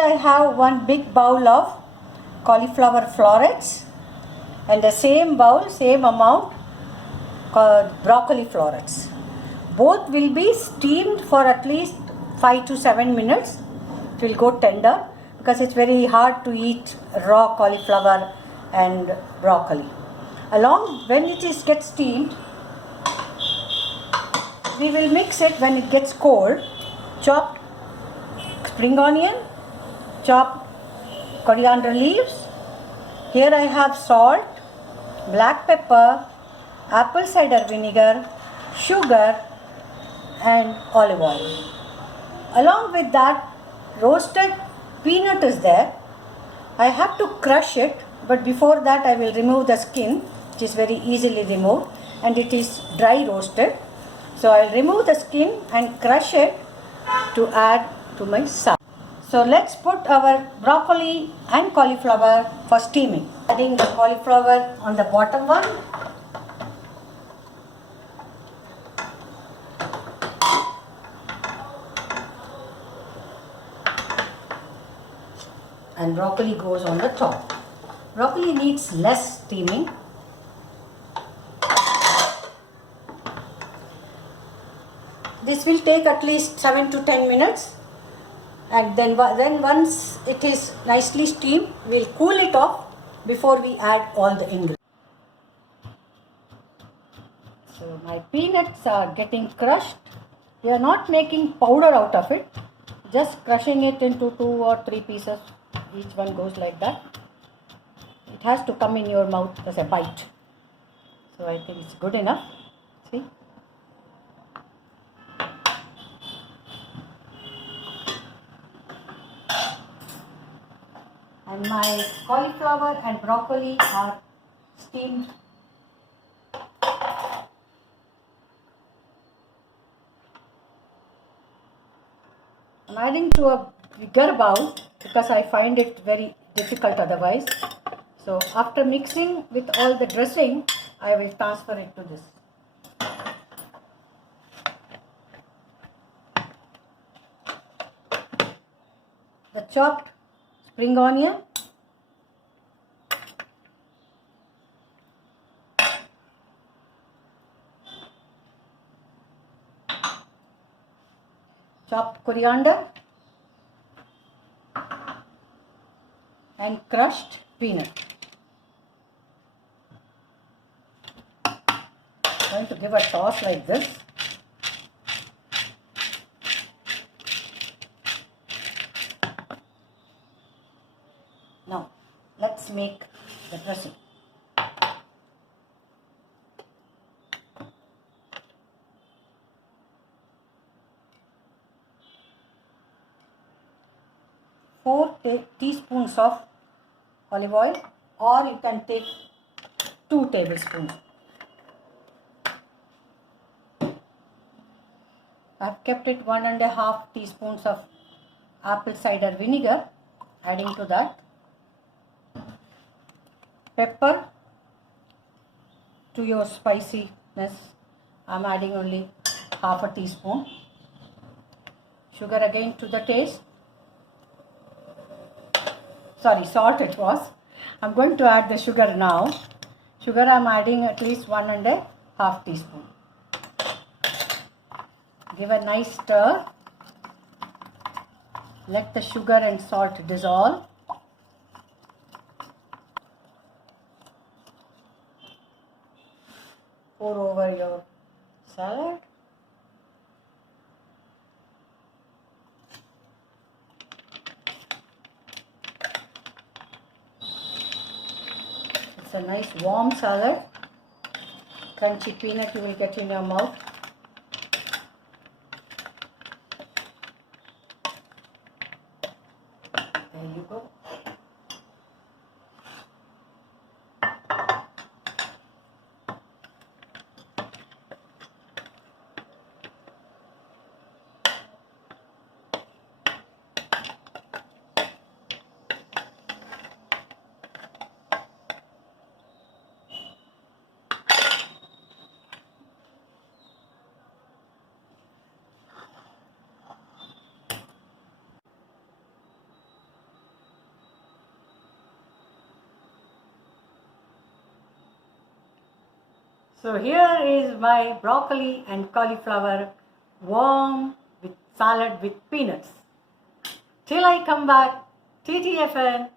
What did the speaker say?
I have one big bowl of cauliflower florets, and the same bowl, same amount, broccoli florets. Both will be steamed for at least 5 to 7 minutes. It will go tender because it's very hard to eat raw cauliflower and broccoli. Along when it is gets steamed, we will mix it when it gets cold. Chopped spring onion, chopped coriander leaves. Here I have salt, black pepper, apple cider vinegar, sugar and olive oil. Along with that, roasted peanut is there. I have to crush it, but before that I will remove the skin, which is very easily removed, and it is dry roasted. So I will remove the skin and crush it to add to my salad. So let's put our broccoli and cauliflower for steaming. Adding the cauliflower on the bottom one. And broccoli goes on the top. Broccoli needs less steaming. This will take at least 7 to 10 minutes, and then once it is nicely steamed, we'll cool it off before we add all the ingredients. So my peanuts are getting crushed. We are not making powder out of it, just crushing it into 2 or 3 pieces. Each one goes like that. It has to come in your mouth as a bite. So I think it's good enough. See? And my cauliflower and broccoli are steamed. I'm adding to a bigger bowl because I find it very difficult otherwise. So after mixing with all the dressing, I will transfer it to this. The chopped spring onion, chopped coriander and crushed peanut. I'm going to give a toss like this. Now let's make the dressing. Four teaspoons of olive oil, or you can take 2 tablespoons. I've kept it 1.5 teaspoons of apple cider vinegar, adding to that. Pepper to your spiciness, I'm adding only half a teaspoon. Sugar again to the taste. Sorry, salt it was. I'm going to add the sugar now. Sugar I'm adding at least 1.5 teaspoon. Give a nice stir. Let the sugar and salt dissolve. Pour over your salad. It's a nice warm salad. Crunchy peanut you will get in your mouth. There you go. So here is my broccoli and cauliflower warm with salad with peanuts. Till I come back, TTFN,